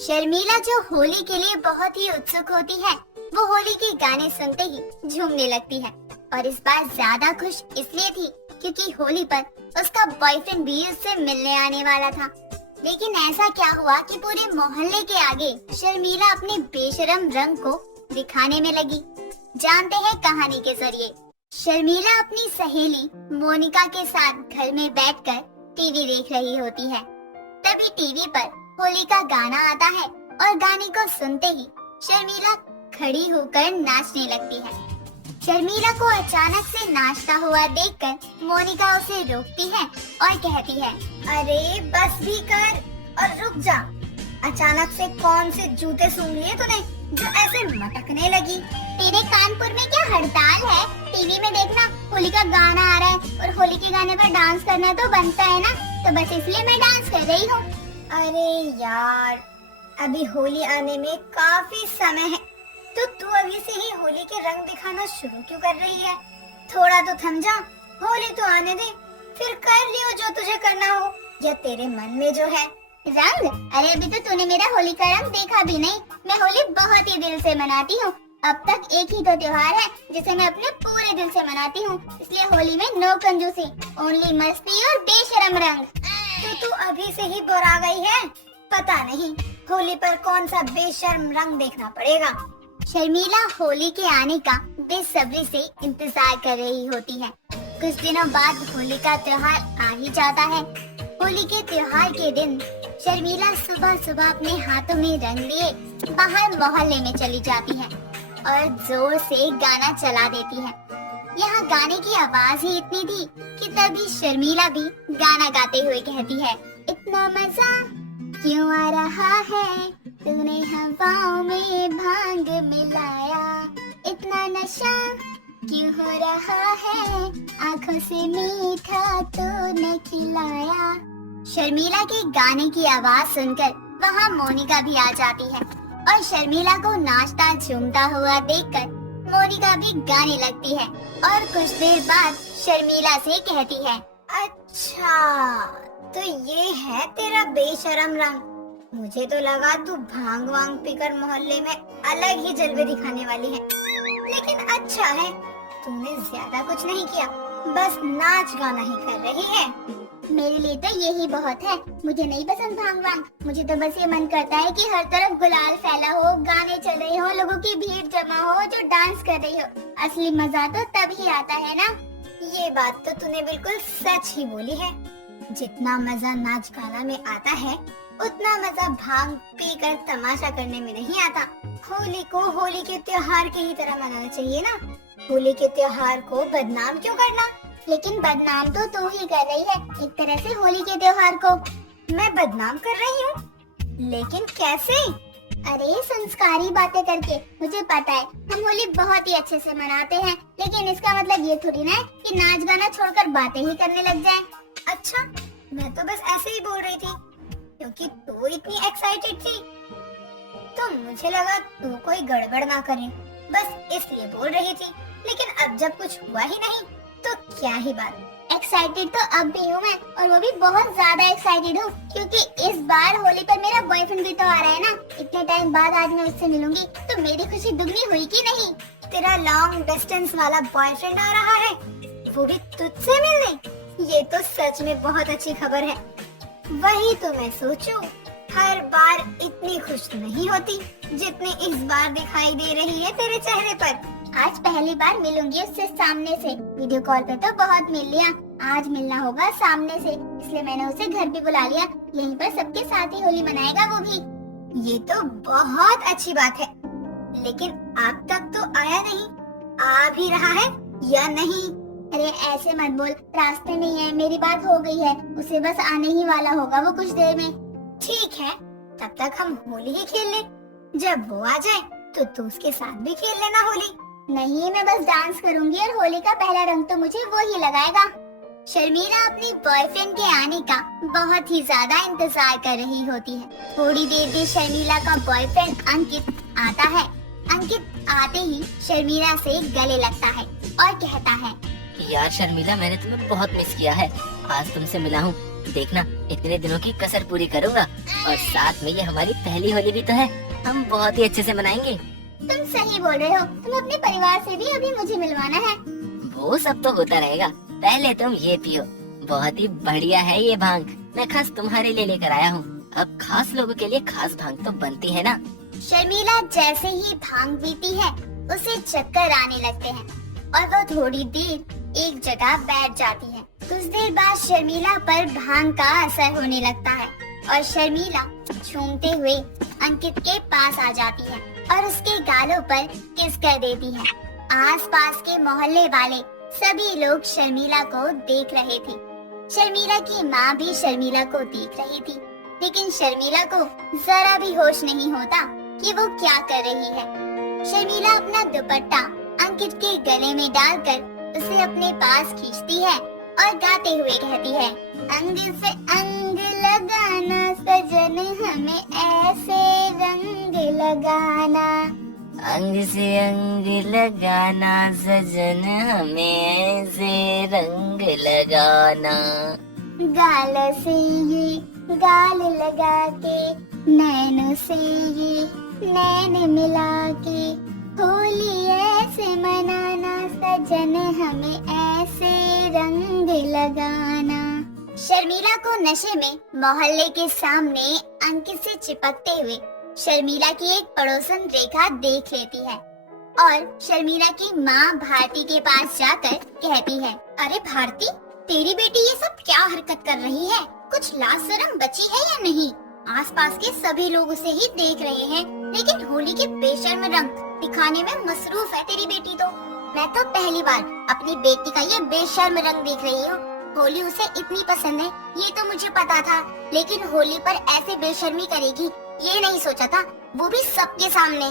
शर्मिला जो होली के लिए बहुत ही उत्सुक होती है, वो होली के गाने सुनते ही झूमने लगती है और इस बार ज्यादा खुश इसलिए थी क्योंकि होली पर उसका बॉयफ्रेंड भी उससे मिलने आने वाला था। लेकिन ऐसा क्या हुआ कि पूरे मोहल्ले के आगे शर्मिला अपने बेशरम रंग को दिखाने में लगी। जानते हैं कहानी के जरिए। शर्मिला अपनी सहेली मोनिका के साथ घर में बैठकर टीवी देख रही होती है। तभी टीवी पर होली का गाना आता है और गाने को सुनते ही शर्मिला खड़ी होकर नाचने लगती है। शर्मिला को अचानक से नाचता हुआ देखकर मोनिका उसे रोकती है और कहती है, अरे बस भी कर और रुक जा। अचानक से कौन से जूते सूंघ लिए तूने जो ऐसे मटकने लगी? तेरे कानपुर में क्या हड़ताल है? टीवी में देखना होली का गाना आ रहा है और होली के गाने पर डांस करना तो बनता है ना, तो बस इसलिए मैं डांस कर रही हूँ। अरे यार, अभी होली आने में काफी समय है, तो तू अभी से ही होली के रंग दिखाना शुरू क्यों कर रही है? थोड़ा तो थम जा, होली तो आने दे, फिर कर लियो जो तुझे करना हो या तेरे मन में जो है। रंग? अरे अभी तो तूने मेरा होली का रंग देखा भी नहीं। मैं होली बहुत ही दिल से मनाती हूँ। अब तक एक ही तो त्योहार है जिसे मैं अपने पूरे दिल से मनाती हूँ, इसलिए होली में नो कंजूसी, ओनली मस्ती और बेशरम रंग। तो तू अभी से ही बोरा गई है? पता नहीं होली पर कौन सा बेशर्म रंग देखना पड़ेगा। शर्मिला होली के आने का बेसब्री से इंतजार कर रही होती है। कुछ दिनों बाद होली का त्योहार आ ही जाता है। होली के त्योहार के दिन शर्मिला सुबह सुबह अपने हाथों में रंग लिए बाहर मोहल्ले में चली जाती है और जोर से गाना चला देती है। यहाँ गाने की आवाज ही इतनी थी कि तभी शर्मिला भी गाना गाते हुए कहती है, इतना मजा क्यों आ रहा है, तूने हवाओं में भांग मिलाया, इतना नशा क्यों हो रहा है, आँखों से मीठा तूने खिलाया। शर्मिला के गाने की आवाज सुनकर वहाँ मोनिका भी आ जाती है और शर्मिला को नाचता झूमता हुआ देखकर मोनिका भी गाने लगती है और कुछ देर बाद शर्मिला से कहती है, अच्छा तो ये है तेरा बेशरम रंग। मुझे तो लगा तू भांग वांग पीकर मोहल्ले में अलग ही जलवे दिखाने वाली है, लेकिन अच्छा है तूने ज्यादा कुछ नहीं किया, बस नाच गाना ही कर रही है। मेरे लिए तो यही बहुत है, मुझे नहीं पसंद भांग वांग। मुझे तो बस ये मन करता है कि हर तरफ गुलाल फैला हो, गाने चल रहे हो, लोगों की भीड़ जमा हो जो डांस कर रही हो। असली मजा तो तब ही आता है ना। ये बात तो तूने बिल्कुल सच ही बोली है। जितना मजा नाच गाना में आता है उतना मजा भांग पीकर तमाशा करने में नहीं आता। होली को होली के त्योहार की ही तरह मनाना चाहिए ना। होली के त्योहार को बदनाम क्यों करना? लेकिन बदनाम तो तू ही कर रही है एक तरह से होली के त्योहार को। मैं बदनाम कर रही हूँ? लेकिन कैसे? अरे संस्कारी बातें करके। मुझे पता है हम होली बहुत ही अच्छे से मनाते हैं, लेकिन इसका मतलब ये थोड़ी ना है कि नाच गाना छोड़कर बातें ही करने लग जाएं। अच्छा, मैं तो बस ऐसे ही बोल रही थी क्योंकि तू इतनी एक्साइटेड थी, तो मुझे लगा तू कोई गड़बड़ ना करे, बस इसलिए बोल रही थी। लेकिन अब जब कुछ हुआ ही नहीं तो क्या ही बात। एक्साइटेड तो अब भी हूँ मैं, और वो भी बहुत ज्यादा एक्साइटेड हूँ क्योंकि इस बार होली पर मेरा बॉयफ्रेंड भी तो आ रहा है ना। इतने टाइम बाद आज मैं उससे मिलूंगी तो मेरी खुशी दुगनी हुई कि नहीं? तेरा लॉन्ग डिस्टेंस वाला बॉयफ्रेंड आ रहा है, वो भी तुझसे मिलने? ये तो सच में बहुत अच्छी खबर है। वही तो मैं सोचूं, हर बार इतनी खुश नहीं होती जितनी इस बार दिखाई दे रही है तेरे चेहरे पर। आज पहली बार मिलूंगी उससे सामने से। वीडियो कॉल पे तो बहुत मिल लिया, आज मिलना होगा सामने से, इसलिए मैंने उसे घर भी बुला लिया। यहीं पर सबके साथ ही होली मनाएगा वो भी। ये तो बहुत अच्छी बात है, लेकिन अब तक तो आया नहीं। आ भी रहा है या नहीं? अरे ऐसे मत बोल, रास्ते में ही है, मेरी बात हो गई है, उसे बस आने ही वाला होगा वो कुछ देर में। ठीक है, तब तक हम होली ही खेल ले। जब वो आ जाए तो तू उसके साथ भी खेल लेना होली। नहीं, मैं बस डांस करूंगी और होली का पहला रंग तो मुझे वो ही लगाएगा। शर्मिला अपने बॉयफ्रेंड के आने का बहुत ही ज्यादा इंतजार कर रही होती है। थोड़ी देर में शर्मिला का बॉयफ्रेंड अंकित आता है। अंकित आते ही शर्मिला से गले लगता है और कहता है, यार शर्मिला, मैंने तुम्हें बहुत मिस किया है। आज तुमसे मिला हूँ, देखना इतने दिनों की कसर पूरी करूंगा। और साथ में ये हमारी पहली होली भी तो है, हम बहुत ही अच्छे से मनाएंगे। तुम सही बोल रहे हो। तुम अपने परिवार से भी अभी मुझे मिलवाना है। वो सब तो होता रहेगा, पहले तुम ये पियो, बहुत ही बढ़िया है ये भांग। मैं खास तुम्हारे लिए लेकर आया हूँ। अब खास लोगों के लिए खास भांग तो बनती है ना। शर्मिला जैसे ही भांग पीती है उसे चक्कर आने लगते हैं और वो थोड़ी देर एक जगह बैठ जाती है। कुछ देर बाद शर्मिला पर भांग का असर होने लगता है और शर्मिला झूमते हुए अंकित के पास आ जाती है और उसके गालों पर किस कर देती है। आसपास के मोहल्ले वाले सभी लोग शर्मिला को देख रहे थे। शर्मिला की माँ भी शर्मिला को देख रही थी, लेकिन शर्मिला को जरा भी होश नहीं होता कि वो क्या कर रही है। शर्मिला अपना दुपट्टा अंकित के गले में डालकर उसे अपने पास खींचती है और गाते हुए कहती है, अंग से अंग लगाना सजन हमें ऐसे रंग लगाना, अंग से अंग लगाना सजन हमें ऐसे रंग लगाना, गाल से ये गाल लगा के नैनों से ये नैन मिला के होली ऐसे मनाना सजन हमें ऐसे रंग लगाना। शर्मिला को नशे में मोहल्ले के सामने अंकित से चिपकते हुए शर्मिला की एक पड़ोसन रेखा देख लेती है और शर्मिला की माँ भारती के पास जाकर कहती है, अरे भारती, तेरी बेटी ये सब क्या हरकत कर रही है? कुछ लाज शर्म बची है या नहीं? आसपास के सभी लोग उसे ही देख रहे हैं, लेकिन होली के बेशर्म रंग दिखाने में मसरूफ है तेरी बेटी तो। मैं तो पहली बार अपनी बेटी का ये बेशर्म रंग देख रही हूँ। होली उसे इतनी पसंद है ये तो मुझे पता था, लेकिन होली पर ऐसे बेशर्मी करेगी ये नहीं सोचा था, वो भी सबके सामने।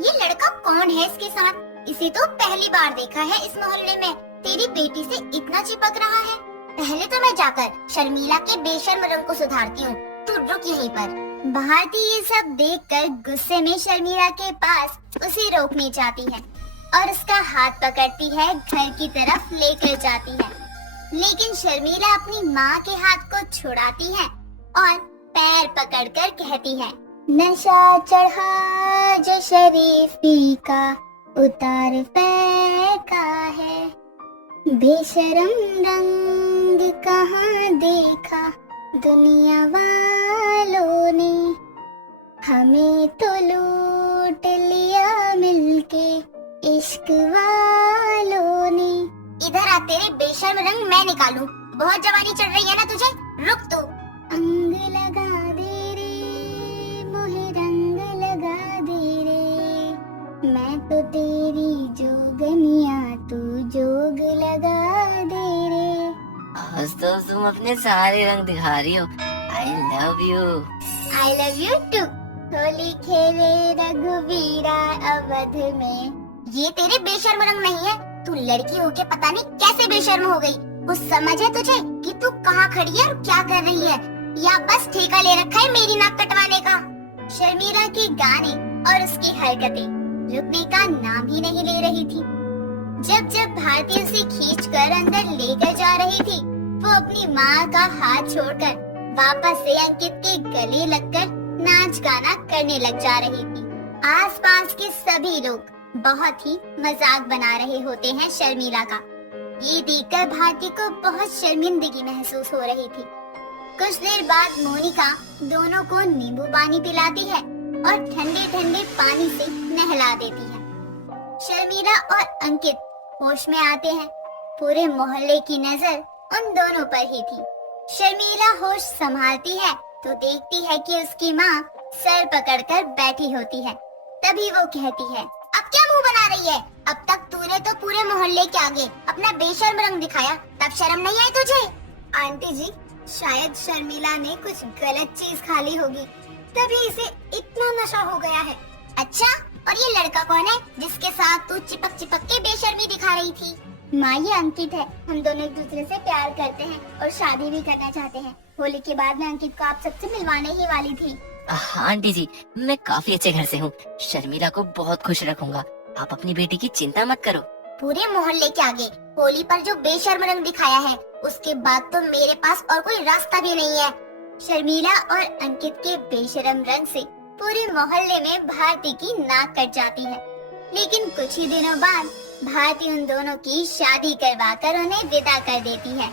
ये लड़का कौन है इसके साथ? इसे तो पहली बार देखा है इस मोहल्ले में। तेरी बेटी से इतना चिपक रहा है। पहले तो मैं जाकर शर्मिला के बेशर्म रंग को सुधारती हूँ, तू रुक यहीं पर। भारती ये सब देखकर गुस्से में शर्मिला के पास उसे रोकने जाती है और उसका हाथ पकड़ती है, घर की तरफ लेकर जाती है। लेकिन शर्मिला अपनी माँ के हाथ को छुड़ाती है और पैर पकड़कर कहती है, नशा चढ़ा जो शरीफी का उतार फेंका है, बेशरम रंग कहाँ देखा दुनिया वालों ने, हमें तो लूट लिया मिलके इश्क वालों ने। इधर आ, तेरे बेशर्म रंग मैं निकालूं। बहुत जवानी चढ़ रही है ना तुझे, रुक तू। अंग लगा दे रे मोहे रंग लगा दे रे, मैं तो तेरी जोगनिया तू जोग लगा दे रे। आज तो तुम अपने सारे रंग दिखा रही हो। I love you. I love you too. Holi खेले रघुवीरा अवध में। ये तेरे बेशर्म रंग नहीं है, तू लड़की होके पता नहीं कैसे बेशर्म हो गई। कुछ समझ है तुझे कि तू कहाँ खड़ी है और क्या कर रही है, या बस ठेका ले रखा है मेरी नाक कटवाने का? शर्मिला के गाने और उसकी हरकतें रुकने का नाम ही नहीं ले रही थी। जब जब भारती उसे खींचकर अंदर लेकर जा रही थी, वो अपनी माँ का हाथ छोड़कर वापस से अंकित के गले लगकर नाच गाना करने लग जा रही थी। आसपास के सभी लोग बहुत ही मजाक बना रहे होते हैं शर्मिला का। ये देखकर भारती को बहुत शर्मिंदगी महसूस हो रही थी। कुछ देर बाद मोनिका दोनों को नींबू पानी पिलाती है और ठंडे ठंडे पानी से नहला देती है। शर्मिला और अंकित होश में आते हैं। पूरे मोहल्ले की नजर उन दोनों पर ही थी। शर्मिला होश संभालती है तो देखती है कि उसकी माँ सर पकड़कर बैठी होती है। तभी वो कहती है, अब क्या मुंह बना रही है? अब तक तूने तो पूरे मोहल्ले के आगे अपना बेशर्म रंग दिखाया, तब शर्म नहीं आई तुझे? आंटी जी, शायद शर्मिला ने कुछ गलत चीज खा ली होगी, तभी इसे इतना नशा हो गया है। अच्छा, और ये लड़का कौन है जिसके साथ तू चिपक चिपक के बेशर्मी दिखा रही थी? माँ, ये अंकित है। हम दोनों एक दूसरे से प्यार करते हैं और शादी भी करना चाहते हैं। होली के बाद मैं अंकित को आप सबसे मिलवाने ही वाली थी। हाँ आंटी जी, मैं काफी अच्छे घर से हूँ। शर्मिला को बहुत खुश रखूंगा। आप अपनी बेटी की चिंता मत करो। पूरे मोहल्ले के आगे होली पर जो बेशर्म रंग दिखाया है, उसके बाद तो मेरे पास और कोई रास्ता भी नहीं है। शर्मिला और अंकित के बेशरम रंग से पूरे मोहल्ले में भारती की नाक कट जाती है। लेकिन कुछ ही दिनों बाद भारती उन दोनों की शादी करवाकर उन्हें विदा कर देती है।